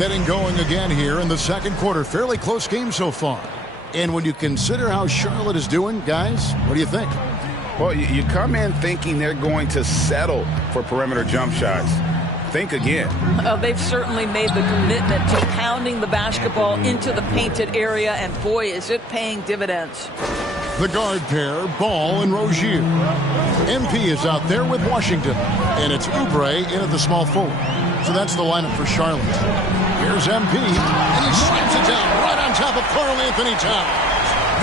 Getting going again here in the second quarter. Fairly close game so far. And when you consider how Charlotte is doing, guys, what do you think? Well, you come in thinking they're going to settle for perimeter jump shots. Think again. They've certainly made the commitment to pounding the basketball into the painted area, and boy, is it paying dividends. The guard pair, Ball and Rozier. MP is out there with Washington, and it's Oubre in at the small forward. So that's the lineup for Charlotte. Here's MP, and he slams it down right on top of Karl Anthony Towns.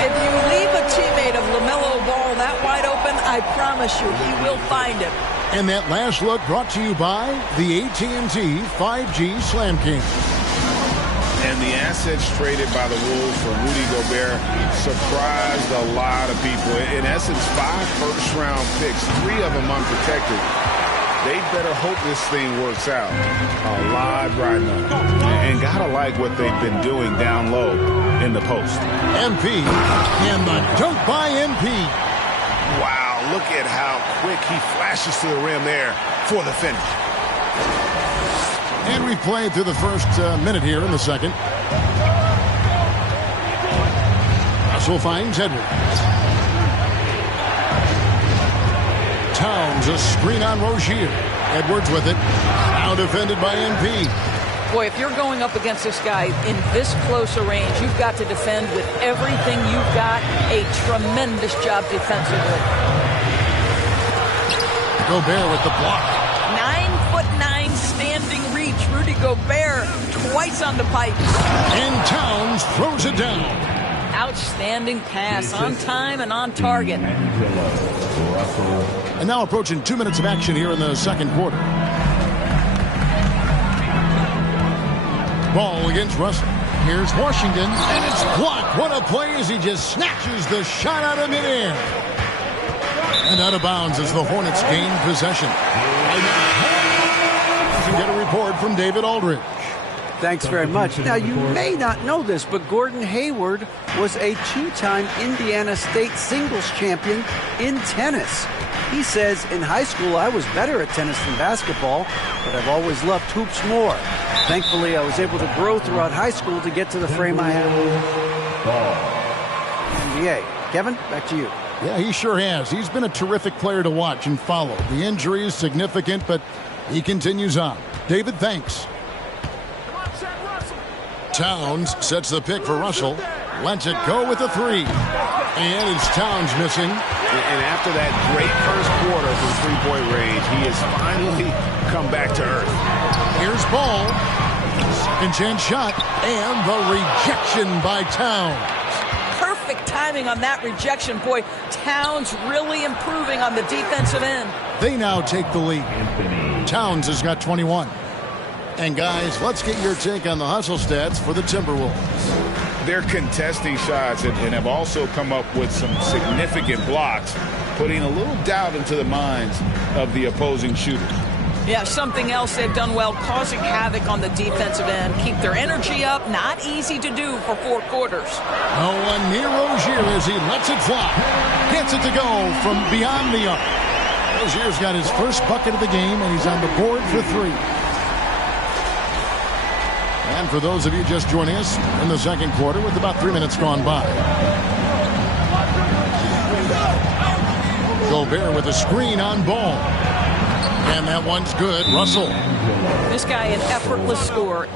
If you leave a teammate of LaMelo Ball that wide open, I promise you he will find it. And that last look brought to you by the AT&T 5G Slam King. And the assets traded by the Wolves for Rudy Gobert surprised a lot of people. In essence, 5 first-round picks, 3 of them unprotected. They better hope this thing works out. A lot right now. And gotta like what they've been doing down low in the post. MP, and the dunk by MP. Wow, look at how quick he flashes to the rim there for the finish. And we played through the first minute here in the second. Russell finds Edwards. Towns, a screen on Rozier. Edwards with it. Now defended by MP. Boy, if you're going up against this guy in this close a range, you've got to defend with everything you've got. A tremendous job defensively. Gobert with the block. 9'9" standing reach. Rudy Gobert twice on the pipe. And Towns throws it down. Outstanding pass, on time and on target. And now approaching 2 minutes of action here in the second quarter. Ball against Russell. Here's Washington, and it's blocked. What a play as he just snatches the shot out of midair. And out of bounds as the Hornets gain possession. You can get a report from David Aldridge. Thanks very much. Now, you may not know this, but Gordon Hayward was a 2-time Indiana State singles champion in tennis. He says, in high school, I was better at tennis than basketball, but I've always loved hoops more. Thankfully, I was able to grow throughout high school to get to the frame I have. NBA. Kevin, back to you. Yeah, he sure has. He's been a terrific player to watch and follow. The injury is significant, but he continues on. David, thanks. Towns sets the pick for Russell. Lets it go with a 3. And it's Towns missing. And after that great first quarter from three-point range, he has finally come back to earth. Here's Ball. Second chance shot. And the rejection by Towns. Perfect timing on that rejection. Boy, Towns really improving on the defensive end. They now take the lead. Towns has got 21. And guys, let's get your take on the hustle stats for the Timberwolves. They're contesting shots and have also come up with some significant blocks, putting a little doubt into the minds of the opposing shooter. Yeah, something else they've done well, causing havoc on the defensive end. Keep their energy up. Not easy to do for 4 quarters. No one near Rozier as he lets it fly. Gets it to go from beyond the arc. Rozier's got his first bucket of the game, and he's on the board for 3. And for those of you just joining us in the second quarter with about 3 minutes gone by. Gobert with a screen on Ball. And that one's good. Russell. This guy an effortless scorer.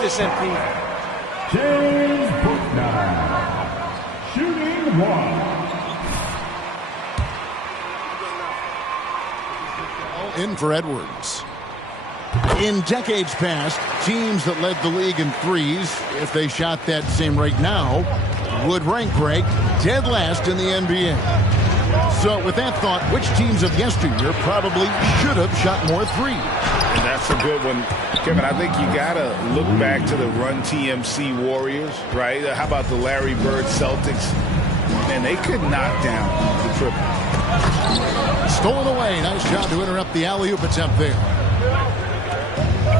This MP. James Bouknight, shooting 1. In for Edwards. In decades past, teams that led the league in threes, if they shot that same rate now, would rank, Greg, dead last in the NBA. So with that thought, which teams of yesteryear probably should have shot more threes? And that's a good one. Kevin, I think you got to look back to the Run TMC Warriors, right? How about the Larry Bird Celtics? Man, they could knock down the triple. Stolen away. Nice job to interrupt the alley-oop attempt there.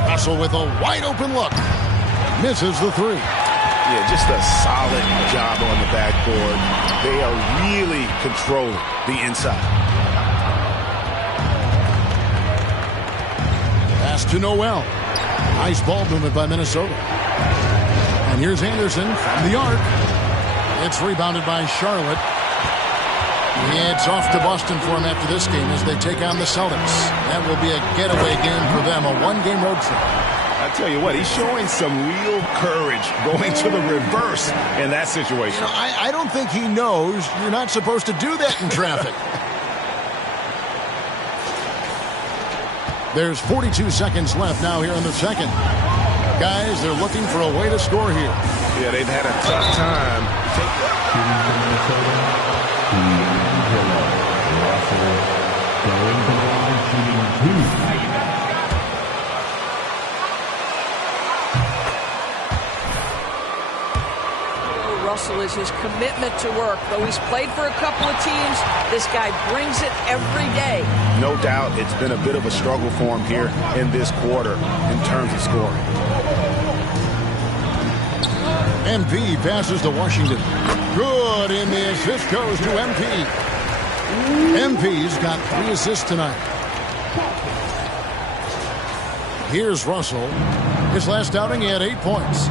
Russell with a wide-open look. Misses the three. Yeah, just a solid job on the backboard. They are really controlling the inside. Pass to Noel. Nice ball movement by Minnesota. And here's Anderson from the arc. It's rebounded by Charlotte. It's off to Boston for him after this game as they take on the Celtics. That will be a getaway game for them, a one-game road trip. I tell you what, he's showing some real courage going to the reverse in that situation. You know, I don't think he knows you're not supposed to do that in traffic. There's 42 seconds left now here in the second. Guys, they're looking for a way to score here. Yeah, they've had a tough time. Russell is his commitment to work. Though he's played for a couple of teams, this guy brings it every day. No doubt it's been a bit of a struggle for him here in this quarter in terms of scoring. MP passes to Washington. Good, and the assist goes to MP. MP's got 3 assists tonight. Here's Russell. His last outing, he had 8 points.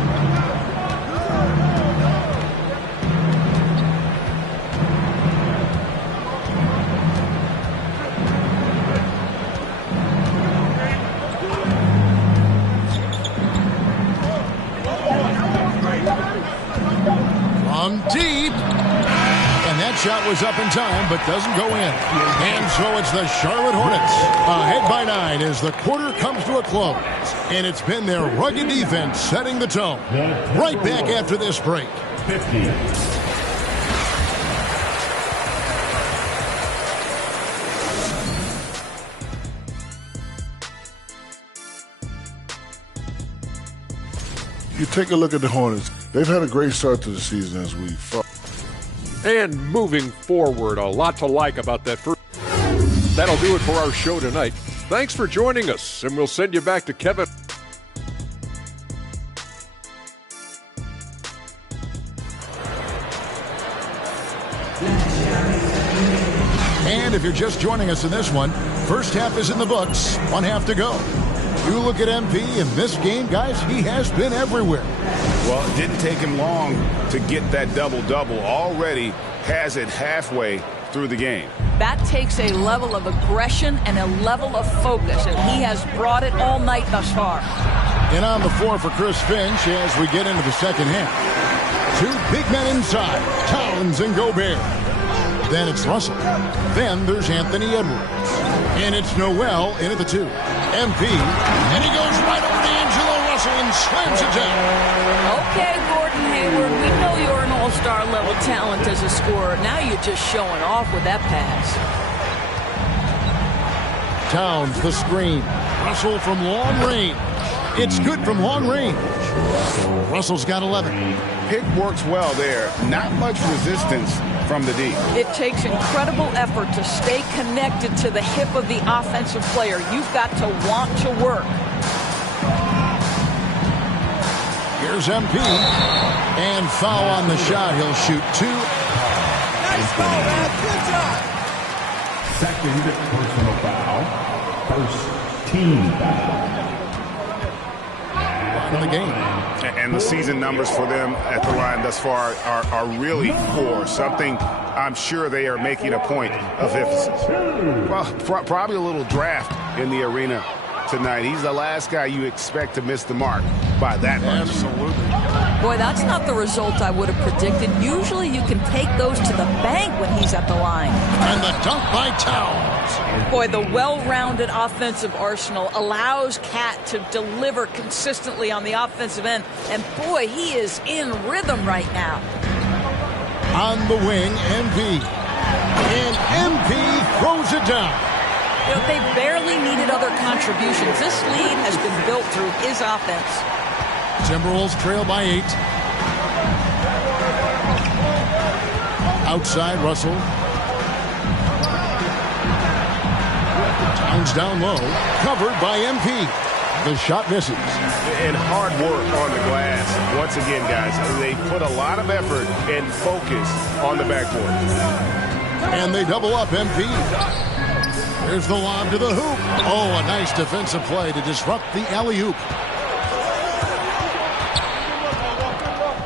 From deep. And that shot was up in time, but doesn't go in. And so it's the Charlotte Hornets ahead by 9 as the quarter comes to a close. And it's been their rugged defense setting the tone. Right back after this break. 50. You take a look at the Hornets. They've had a great start to the season as we fought. And moving forward, a lot to like about that first. That'll do it for our show tonight. Thanks for joining us, and we'll send you back to Kevin. And if you're just joining us in this one, first half is in the books, 1 half to go. You look at MP in this game, guys, he has been everywhere. Well, it didn't take him long to get that double-double. Already has it halfway through the game. That takes a level of aggression and a level of focus, and he has brought it all night thus far. And on the floor for Chris Finch as we get into the second half. 2 big men inside, Towns and Gobert. Then it's Russell. Then there's Anthony Edwards. And it's Noel in at the 2. MP, and he goes right over to Angelo Russell and slams it down. Okay, Gordon Hayward, we know you're an all-star level talent as a scorer. Now you're just showing off with that pass. Towns, the screen. Russell from long range. It's good from long range. Russell's got 11. Pick works well there. Not much resistance from the D. It takes incredible effort to stay connected to the hip of the offensive player. You've got to want to work. Here's MP. And foul on the shot. He'll shoot 2. Nice ball, man. Good job. Second personal foul. First team foul. In the game. And the season numbers for them at the line thus far are really poor. Something I'm sure they are making a point of emphasis. Well, probably a little draft in the arena tonight. He's the last guy you expect to miss the mark by that much. Absolutely. Boy, that's not the result I would have predicted. Usually you can take those to the bank when he's at the line. And the dunk by Towns. Boy, the well-rounded offensive arsenal allows Cat to deliver consistently on the offensive end. And boy, he is in rhythm right now. On the wing, MP. And MP throws it down. You know, they barely needed other contributions. This lead has been built through his offense. Timberwolves trail by 8. Outside, Russell. Towns down low. Covered by MP. The shot misses. And hard work on the glass. Once again, guys, they put a lot of effort and focus on the backboard. And they double up MP. Here's the lob to the hoop. Oh, a nice defensive play to disrupt the alley-oop.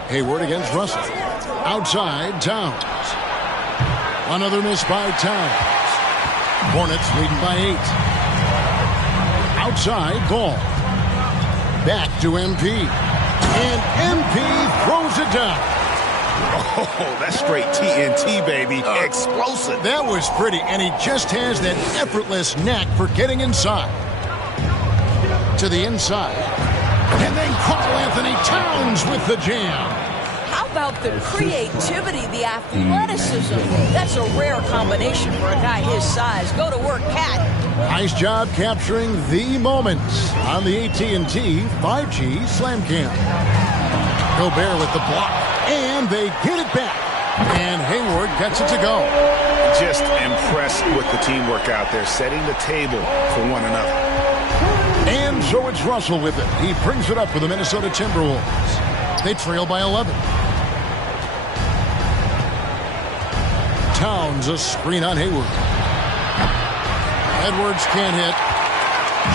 Hayward against Russell. Outside, Towns. Another miss by Towns. Hornets leading by 8. Outside, Ball. Back to MP. And MP throws it down. Oh, that's straight TNT, baby. Explosive. That was pretty, and he just has that effortless knack for getting inside. To the inside. And then Karl Anthony Towns with the jam. How about the creativity, the athleticism? That's a rare combination for a guy his size. Go to work, Cat. Nice job capturing the moments on the AT&T 5G Slam Cam. Gobert with the block, and they get it back. And Hayward gets it to go. Just impressed with the teamwork out there, setting the table for one another. And so it's Russell with it. He brings it up for the Minnesota Timberwolves. They trail by 11. Towns, a screen on Hayward. Edwards can't hit.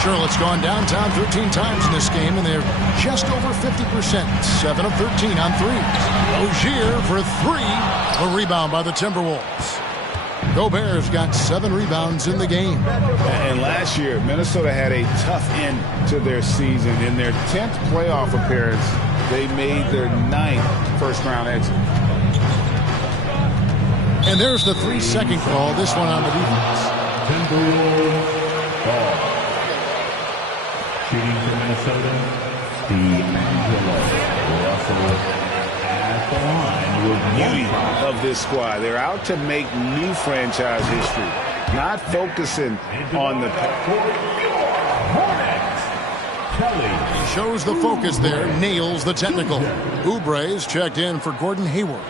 Charlotte's gone downtown 13 times in this game, and they're just over 50%. 7 of 13 on threes. Rozier for 3. A rebound by the Timberwolves. Gobert's got 7 rebounds in the game. And last year, Minnesota had a tough end to their season. In their 10th playoff appearance, they made their 9th first-round exit. And there's the 3-second call, this one on the defense. Timberwolves ball. Shooting for Minnesota, D'Angelo Russell at the line with beauty of this squad. They're out to make new franchise history, not focusing on the Hornets. Kelly. He shows the focus there, nails the technical. Oubre's checked in for Gordon Hayward.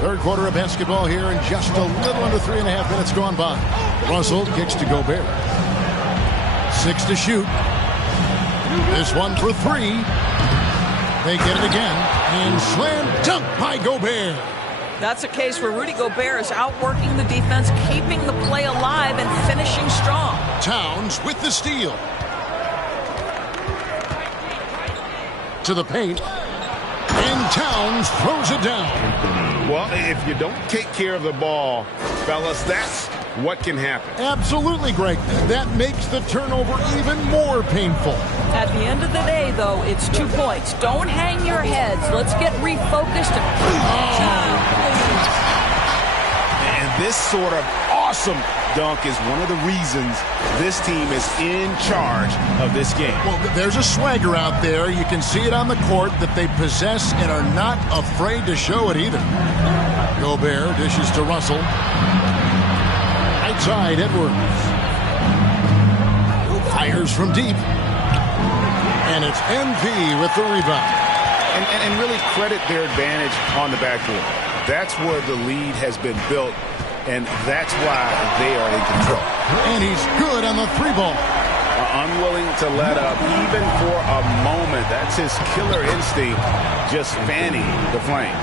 Third quarter of basketball here, and just a little under 3.5 minutes gone by. Russell kicks to Gobert. 6 to shoot. This one for 3. They get it again, and slam dunk by Gobert. That's a case where Rudy Gobert is outworking the defense, keeping the play alive, and finishing strong. Towns with the steal. To the paint. And Towns throws it down. Well, if you don't take care of the ball, fellas, that's what can happen. Absolutely, Greg. That makes the turnover even more painful. At the end of the day, though, it's 2 points. Don't hang your heads. Let's get refocused. And this sort of awesome dunk is one of the reasons this team is in charge of this game. Well, there's a swagger out there. You can see it on the court that they possess and are not afraid to show it either. Gobert dishes to Russell. Right side, Edwards. Fires from deep. And it's MP with the rebound. And really credit their advantage on the backboard. That's where the lead has been built, and that's why they are in control. And he's good on the 3-ball. Unwilling to let up, even for a moment. That's his killer instinct, just fanning the flame.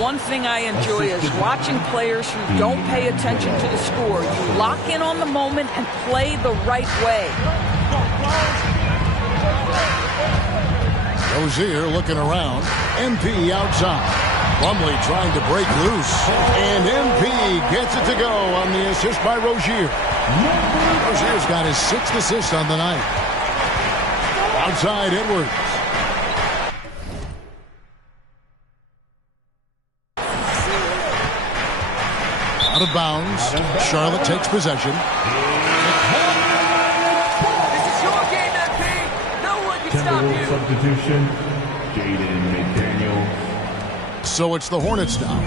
One thing I enjoy is watching players who don't pay attention to the score. You lock in on the moment and play the right way. Rozier looking around. MP outside. Plumlee trying to break loose. And MP gets it to go on the assist by Rozier. Rozier's got his 6th assist on the night. Outside, Edwards. Out of bounds. Charlotte takes possession. Timberwolves substitution, Jaden McDaniel. So it's the Hornets now.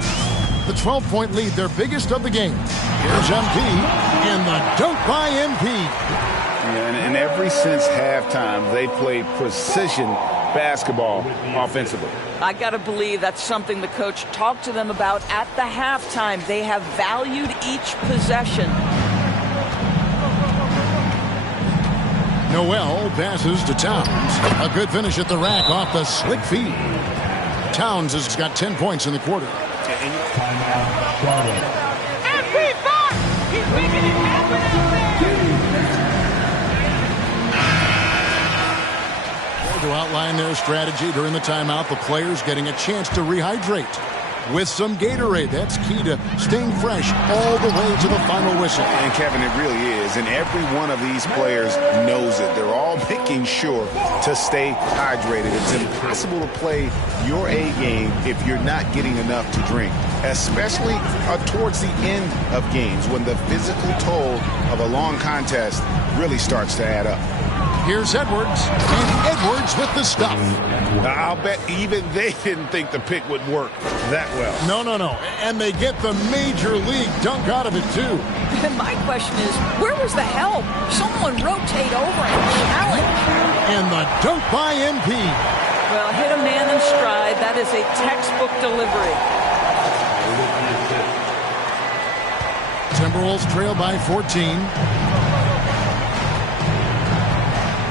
The 12-point lead, their biggest of the game. Here's MP, and the dunk by MP. Yeah, and ever since halftime, they played precision basketball offensively. I got to believe that's something the coach talked to them about at the halftime. They have valued each possession. Noel passes to Towns. A good finish at the rack off the slick feed. Towns has got 10 points in the quarter. Timeout, Charlotte. He's making it happen out there. To outline their strategy during the timeout, the players getting a chance to rehydrate with some Gatorade. That's key to staying fresh all the way to the final whistle. And Kevin, it really is. And every one of these players knows it. They're all making sure to stay hydrated. It's impossible to play your A game if you're not getting enough to drink, especially towards the end of games when the physical toll of a long contest really starts to add up. Here's Edwards, and Edwards with the stuff. I'll bet even they didn't think the pick would work that well. No. And they get the major league dunk out of it, too. My question is, where was the help? Someone rotate over and challenge. And the dunk by MP. Well, hit a man in stride. That is a textbook delivery. Timberwolves trail by 14.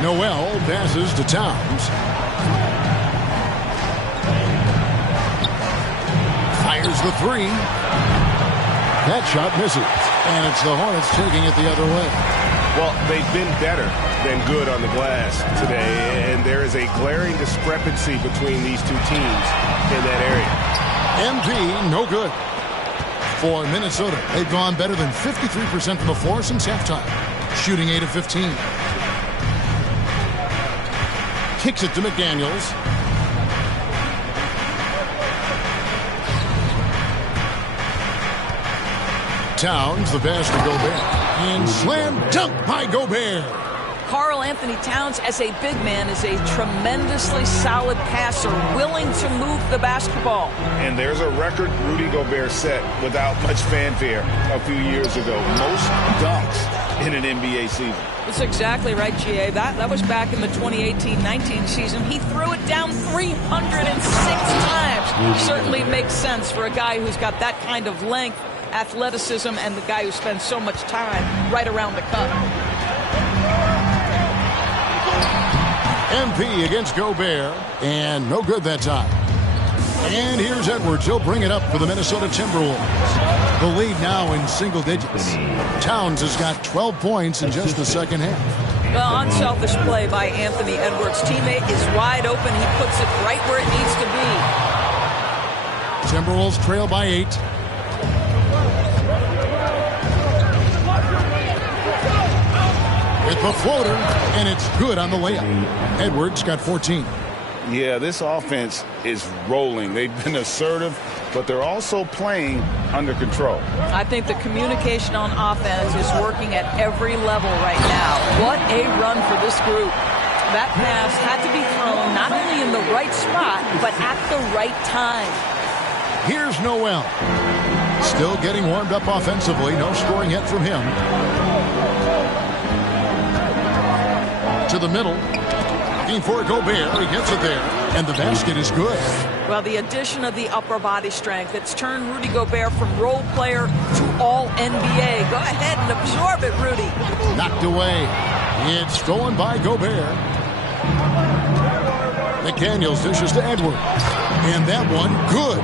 Noel passes to Towns. Fires the three. That shot misses. And it's the Hornets taking it the other way. Well, they've been better than good on the glass today, and there is a glaring discrepancy between these two teams in that area. MP, no good. For Minnesota, they've gone better than 53% from the floor since halftime, shooting 8 of 15. Kicks it to McDaniels. Towns, the pass to Gobert. And slam dunk by Gobert. Karl Anthony Towns, as a big man, is a tremendously solid passer, willing to move the basketball. And there's a record Rudy Gobert set without much fanfare a few years ago. Most dunks in an NBA season. That's exactly right, G.A. That was back in the 2018-19 season. He threw it down 306 times. Certainly makes sense for a guy who's got that kind of length, athleticism, and the guy who spends so much time right around the cup. MP against Gobert, and no good that time. And here's Edwards. He'll bring it up for the Minnesota Timberwolves. The lead now in single digits. Towns has got 12 points in just the second half. Well, unselfish play by Anthony Edwards. Teammate is wide open. He puts it right where it needs to be. Timberwolves trail by 8. With the floater, and it's good on the layup. Edwards got 14. Yeah, this offense is rolling. They've been assertive, but they're also playing under control. I think the communication on offense is working at every level right now. What a run for this group. That pass had to be thrown not only in the right spot, but at the right time. Here's Noel. Still getting warmed up offensively. No scoring yet from him. To the middle. Looking for Gobert. He gets it there. And the basket is good. Well, the addition of the upper body strength, it's turned Rudy Gobert from role player to all NBA. Go ahead and absorb it, Rudy. Knocked away. It's stolen by Gobert. McDaniels dishes to Edwards. And that one, good.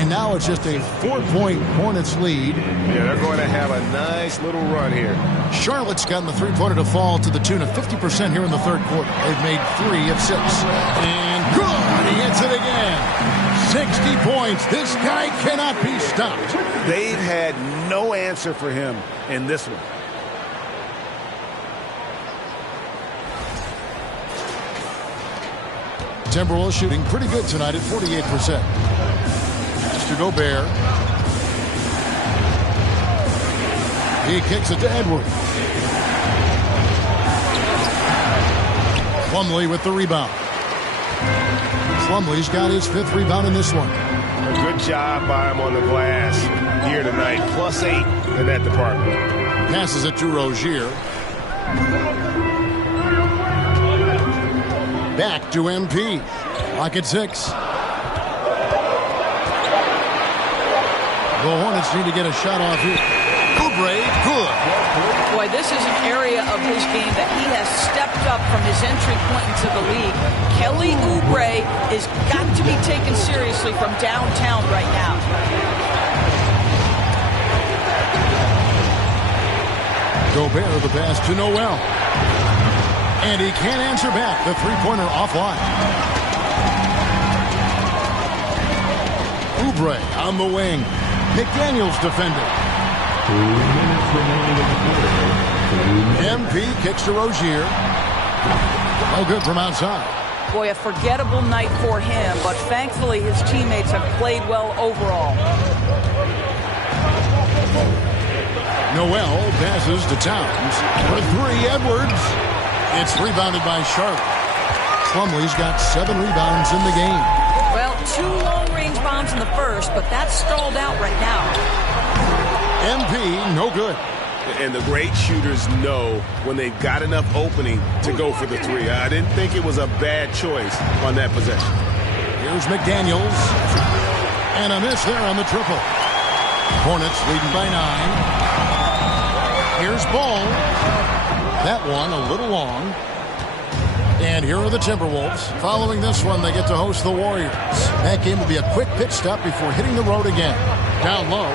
And now it's just a 4-point Hornets lead. Yeah, they're going to have a nice little run here. Charlotte's gotten the three-pointer to fall to the tune of 50% here in the third quarter. They've made 3 of 6. And good! He hits it again. 60 points. This guy cannot be stopped. They've had no answer for him in this one. Timberwolves shooting pretty good tonight at 48%. To Gobert. He kicks it to Edwards. Plumlee with the rebound. Plumlee's got his 5th rebound in this one. A good job by him on the glass here tonight. +8 in that department. Passes it to Rozier. Back to MP. Lock at 6. The Hornets need to get a shot off here. Oubre, good. Boy, this is an area of his game that he has stepped up from his entry point into the league. Kelly Oubre is got to be taken seriously from downtown right now. Gobert the pass to Noel. And he can't answer back. The three-pointer offline. Oubre on the wing. McDaniels defending. 2 minutes remaining in the quarter. MP kicks to Rozier. No good from outside. Boy, a forgettable night for him, but thankfully his teammates have played well overall. Noel passes to Towns. For 3, Edwards. It's rebounded by Charlotte. Plumlee's got 7 rebounds in the game. Well, 2 long-range bombs in the first, but that's stalled out right now. MP, no good. And the great shooters know when they've got enough opening to go for the 3. I didn't think it was a bad choice on that possession. Here's McDaniels. And a miss there on the triple. Hornets leading by 9. Here's Ball. That one a little long. And here are the Timberwolves. Following this one, they get to host the Warriors. That game will be a quick pit stop before hitting the road again. Down low.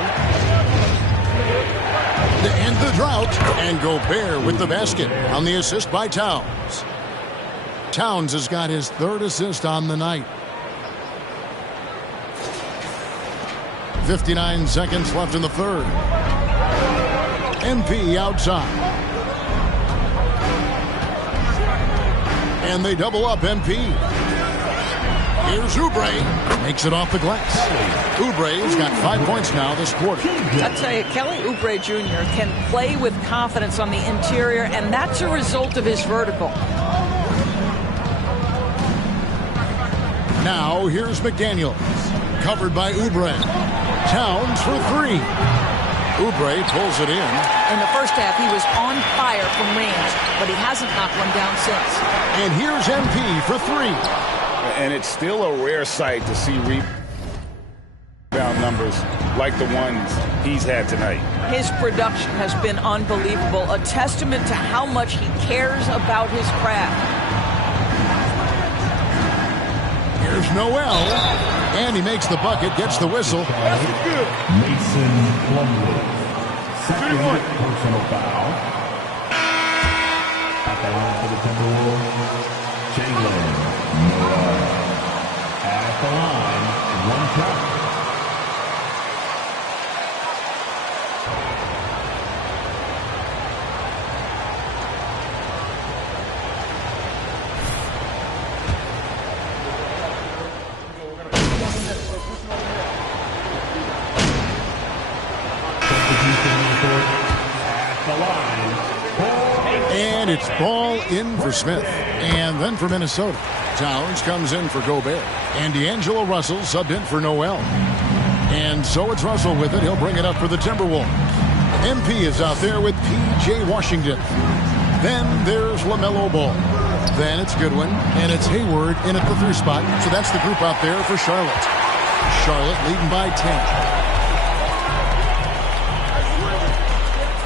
To end the drought. And Gobert with the basket on the assist by Towns. Towns has got his 3rd assist on the night. 59 seconds left in the 3rd. MP outside. And they double up MP. Here's Oubre. Makes it off the glass. Oubre's got 5 points now this quarter. I tell you, Kelly Oubre Jr. can play with confidence on the interior, and that's a result of his vertical. Now here's McDaniels. Covered by Oubre. Towns for 3. Oubre pulls it in. In the first half, he was on fire from range, but he hasn't knocked one down since. And here's MP for 3. And it's still a rare sight to see rebound numbers like the ones he's had tonight. His production has been unbelievable, a testament to how much he cares about his craft. Here's Noel. And he makes the bucket, gets the whistle. Mason Plumlee. Second personal foul. At the line for the Timberwolves, Jalen Noel. At the line, 1 shot. And it's Ball in for Smith. And then for Minnesota, Towns comes in for Gobert. And D'Angelo Russell subbed in for Noel. And so it's Russell with it. He'll bring it up for the Timberwolves. MP is out there with P.J. Washington. Then there's LaMelo Ball. Then it's Goodwin. And it's Hayward in at the 3 spot. So that's the group out there for Charlotte. Charlotte leading by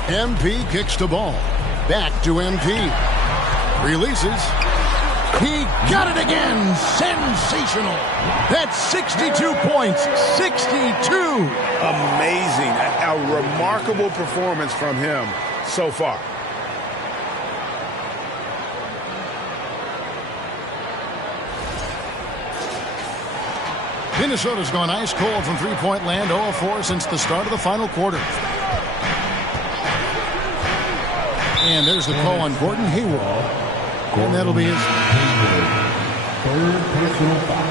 10. MP kicks the ball. Back to MP. Releases. He got it again. Sensational. That's 62 points. 62. Amazing. A remarkable performance from him so far. Minnesota's gone ice cold from three-point land, 0-4 since the start of the final quarter. And there's the call on Gordon Hayward. And that'll be his third personal foul.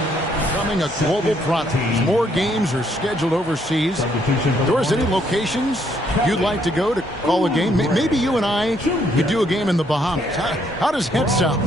Becoming a global product. More games are scheduled overseas. Doris, any locations you'd like to go to call a game? Maybe you and I could do a game in the Bahamas. How does that sound?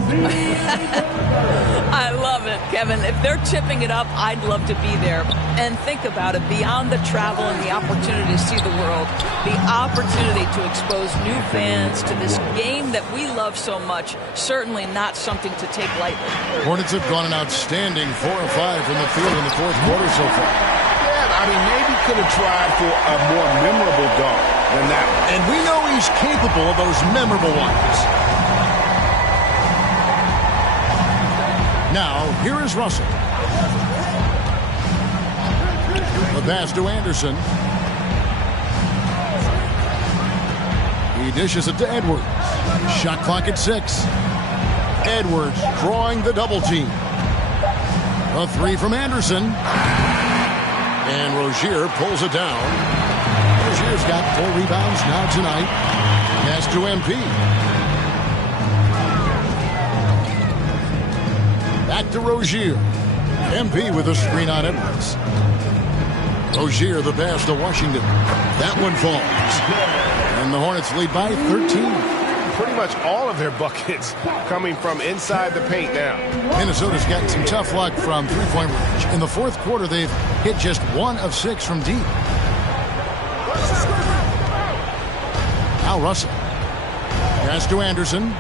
I love it, Kevin. If they're tipping it up, I'd love to be there. And think about it, beyond the travel and the opportunity to see the world, the opportunity to expose new fans to this game that we love so much, certainly not something to take lightly. Hornets have gone an outstanding 4 of 5 from the field in the fourth quarter so far. Yeah, I mean, maybe could have tried for a more memorable dunk than that one. And we know he's capable of those memorable ones. Now, here is Russell. The pass to Anderson. He dishes it to Edwards. Shot clock at 6. Edwards drawing the double team. A 3 from Anderson. And Rozier pulls it down. Rozier's got 4 rebounds now tonight. Pass to MP. Back to Rozier. MP with a screen on Edwards. Rozier the pass to Washington. That one falls. And the Hornets lead by 13. Pretty much all of their buckets coming from inside the paint now. Minnesota's gotten some tough luck from three-point range. In the fourth quarter, they've hit just 1 of 6 from deep. Now Russell. Pass to Anderson.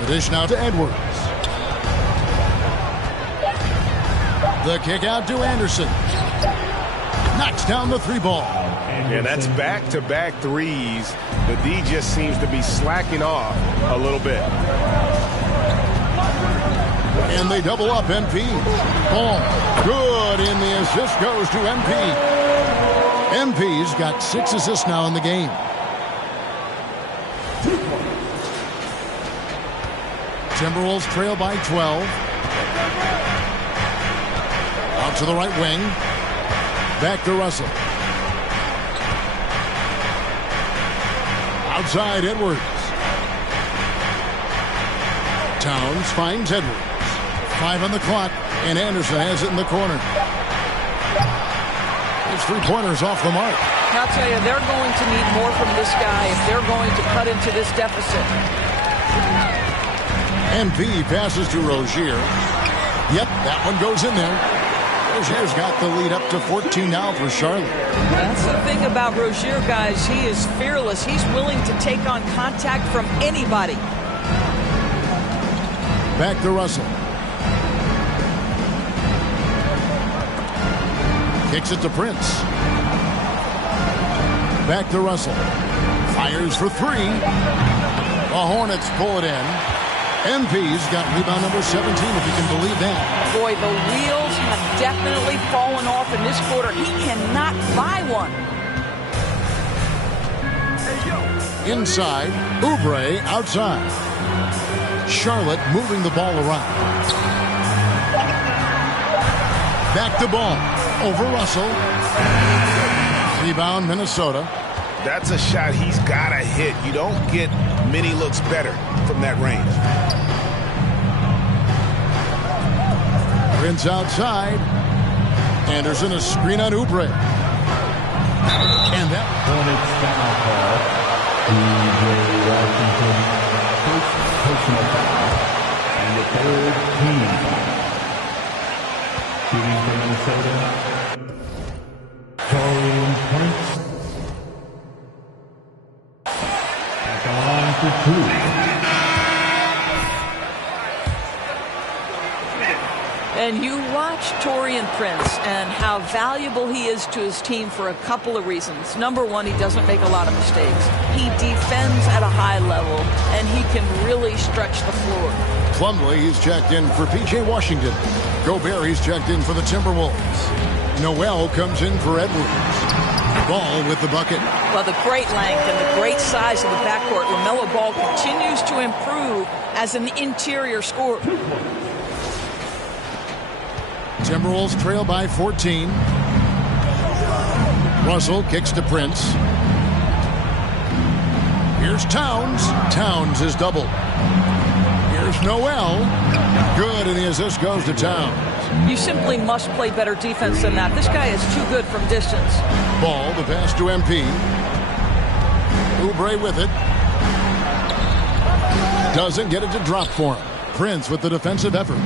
The dish now to Edwards. The kick out to Anderson. Knocks down the 3-ball. And that's back-to-back threes. The D just seems to be slacking off a little bit. And they double up MP. Ball. Good, and the assist goes to MP. MP's got 6 assists now in the game. Timberwolves trail by 12. Out to the right wing. Back to Russell. Outside Edwards. Towns finds Edwards. 5 on the clock, and Anderson has it in the corner. His 3-pointers off the mark. I'll tell you, they're going to need more from this guy if they're going to cut into this deficit. MP passes to Rozier. Yep, that one goes in there. Rozier's got the lead up to 14 now for Charlotte. That's the thing about Rozier, guys. He is fearless. He's willing to take on contact from anybody. Back to Russell. Kicks it to Prince. Back to Russell. Fires for 3. The Hornets pull it in. MP's got rebound number 17, if you can believe that. Boy, the wheels have definitely fallen off in this quarter. He cannot buy one. Inside, Oubre outside. Charlotte moving the ball around. Back to Ball. Over Russell. Rebound, Minnesota. That's a shot he's got to hit. You don't get many looks better from that range. Prince outside. Anderson a screen on Oubre. And that Hornets foul call. DJ Washington, first personal foul, and the 3rd team foul. Shooting for Minnesota, Taurean Prince. Back on for 2. And you watch Taurean Prince and how valuable he is to his team for a couple of reasons. Number one, he doesn't make a lot of mistakes. He defends at a high level, and he can really stretch the floor. Plumlee, he's checked in for P.J. Washington. Gobert, he's checked in for the Timberwolves. Noel comes in for Edwards. Ball with the bucket. Well, the great length and the great size of the backcourt, LaMelo Ball continues to improve as an interior scorer. Timberwolves trail by 14. Russell kicks to Prince. Here's Towns. Towns is doubled. Here's Noel. Good, and the assist goes to Towns. You simply must play better defense than that. This guy is too good from distance. Ball, the pass to MP. Oubre with it. Doesn't get it to drop for him. Prince with the defensive effort.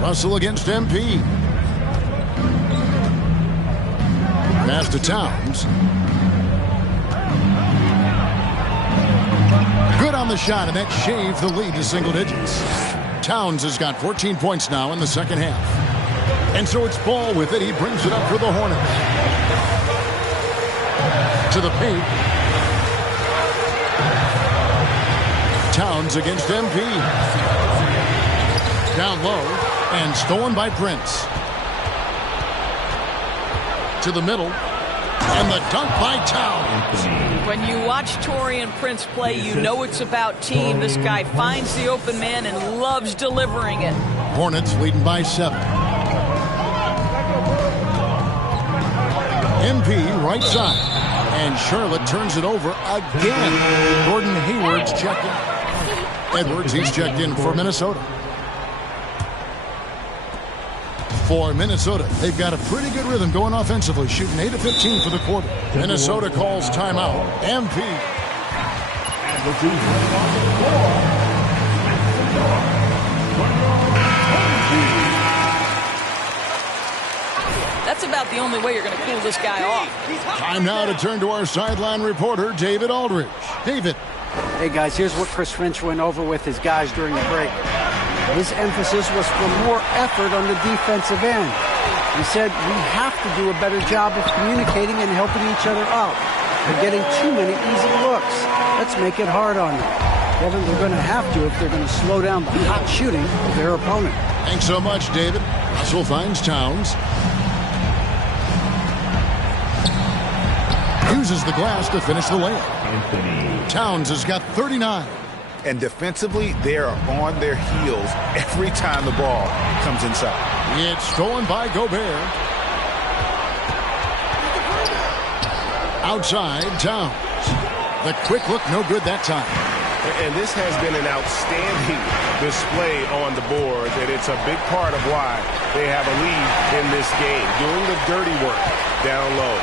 Russell against MP. Pass to Towns. Good on the shot, and that shaved the lead to single digits. Towns has got 14 points now in the second half. And so it's Ball with it. He brings it up for the Hornets. To the paint. Towns against MP. Down low and stolen by Prince. To the middle. And the dunk by Towns. When you watch Taurean Prince play, you know it's about team. This guy finds the open man and loves delivering it. Hornets leading by 7. MP right side. And Charlotte turns it over again. Gordon Hayward's checked in. Edwards, he's checked in for Minnesota. For Minnesota, they've got a pretty good rhythm going offensively, shooting 8 of 15 for the quarter. Minnesota calls timeout. MP. That's about the only way you're going to cool this guy off. Time now to turn to our sideline reporter, David Aldridge. David. Hey, guys, here's what Chris Finch went over with his guys during the break. His emphasis was for more effort on the defensive end. He said, we have to do a better job of communicating and helping each other out. They're getting too many easy looks. Let's make it hard on them. Kevin, they're going to have to if they're going to slow down the hot shooting of their opponent. Thanks so much, David. Russell finds Towns. Uses the glass to finish the layup. Towns has got 39. And defensively, they are on their heels every time the ball comes inside. It's stolen by Gobert. Outside, Towns. The quick look, no good that time. And this has been an outstanding display on the board, and it's a big part of why they have a lead in this game, doing the dirty work down low.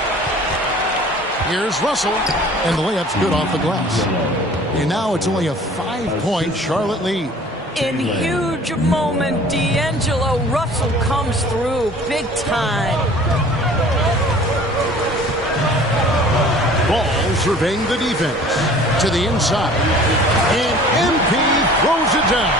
Here's Russell, and the layup's good off the glass. And now it's only a 5-point Charlotte lead. In huge moment, D'Angelo Russell comes through big time. Ball surveying the defense to the inside. And MP throws it down.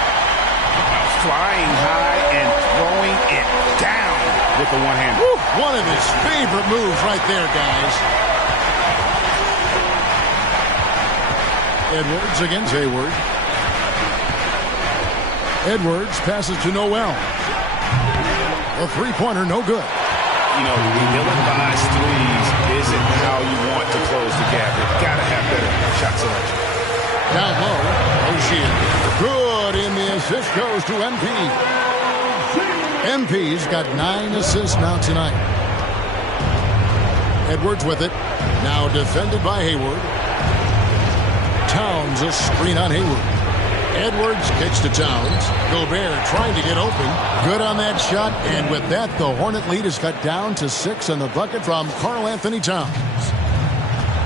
Flying high and throwing it down with the one hand. One of his favorite moves right there, guys. Edwards against Hayward. Edwards passes to Noel. A three-pointer, no good. You know, ill-advised threes isn't how you want to close the gap. You've got to have better shot selection. Down low, O'Shea. Good, and the assist goes to MP. MP's got 9 assists now tonight. Edwards with it. Now defended by Hayward. Towns a screen on Hayward. Edwards kicks to Towns. Gobert trying to get open. Good on that shot. And with that, the Hornet lead is cut down to 6 on the bucket from Karl Anthony Towns.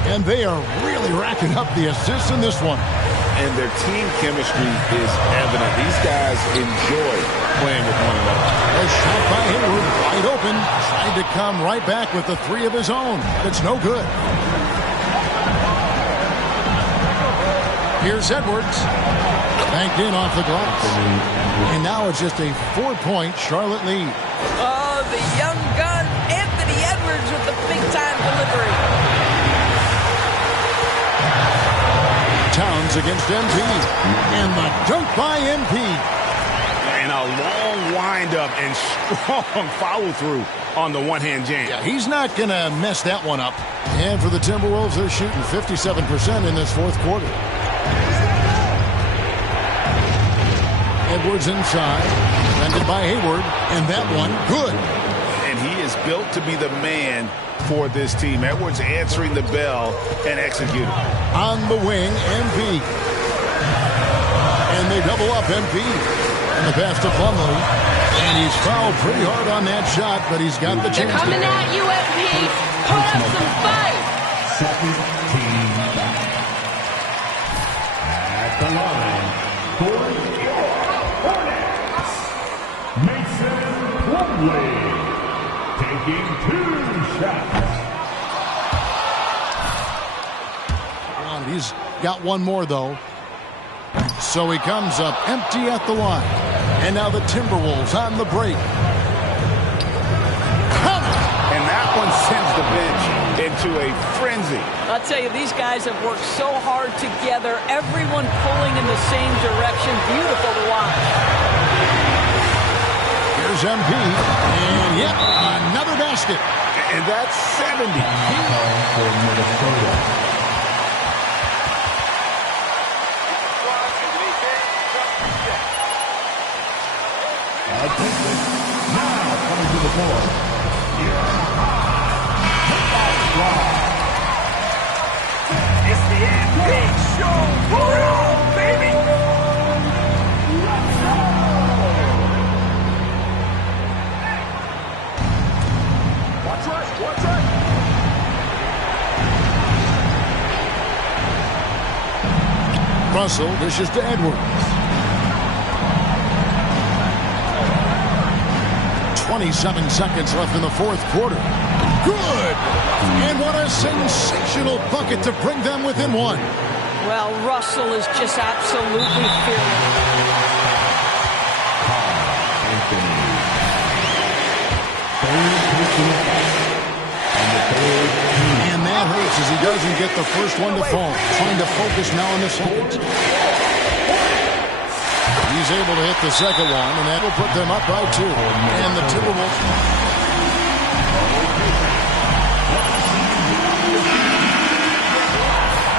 And they are really racking up the assists in this one. And their team chemistry is evident. These guys enjoy playing with one another. A shot by Hayward, wide open. Tried to come right back with the 3 of his own. It's no good. Here's Edwards. Banked in off the glass. And now it's just a 4-point Charlotte lead. Oh, the young gun, Anthony Edwards with the big-time delivery. Towns against MP. And the dunk by MP. And a long wind-up and strong follow-through on the one-hand jam. Yeah, he's not going to mess that one up. And for the Timberwolves, they're shooting 57% in this fourth quarter. Edwards inside, defended by Hayward, and that one good. And he is built to be the man for this team. Edwards answering the bell and executing. On the wing, MP. And they double up MP. And the pass to Plumlee. And he's fouled pretty hard on that shot, but he's got the chance. Coming at you, MP. Put up some fight. the line for your Hornets, Mason Plumlee, taking 2 shots. He's got one more, though. So he comes up empty at the line. And now the Timberwolves on the break. And that one sends the bench into a frenzy. I'll tell you, these guys have worked so hard together. Everyone pulling in the same direction. Beautiful to watch. Here's MP. And yep, another basket. And that's 70. For Minnesota. Now coming to the floor. It's the big show. Pull it on, baby. Watch right, watch right. Russell dishes to Edwards. 27 seconds left in the fourth quarter. Good! And what a sensational bucket to bring them within one. Well, Russell is just absolutely fearless. And that hurts as he doesn't get the first one to fall. Trying to focus now on the second. He's able to hit the second one, and that will put them up by 2. And the Timberwolves.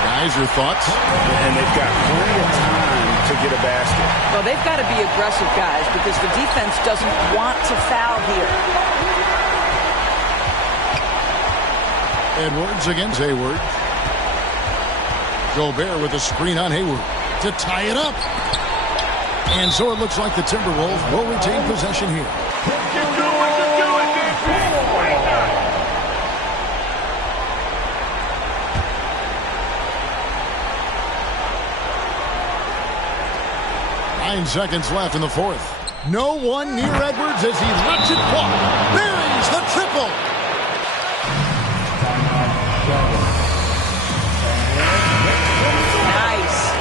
Guys, your thoughts? And they've got plenty of time to get a basket. Well, they've got to be aggressive, guys, because the defense doesn't want to foul here. Edwards against Hayward. Gobert with a screen on Hayward to tie it up. And so it looks like the Timberwolves will retain possession here. Nine seconds left in the fourth. No one near Edwards as he lets it walk. Buries the triple. Nice.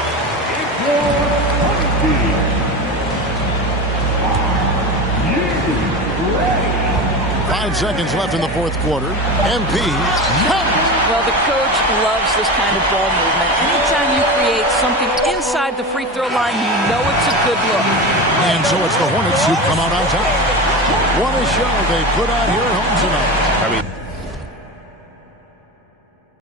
5 seconds left in the fourth quarter. MP. Well, the coach loves this kind of ball movement. Anytime you create something inside the free throw line, you know it's a good look. And so it's the Hornets who come out on top. What a show they put on here at home tonight. I mean,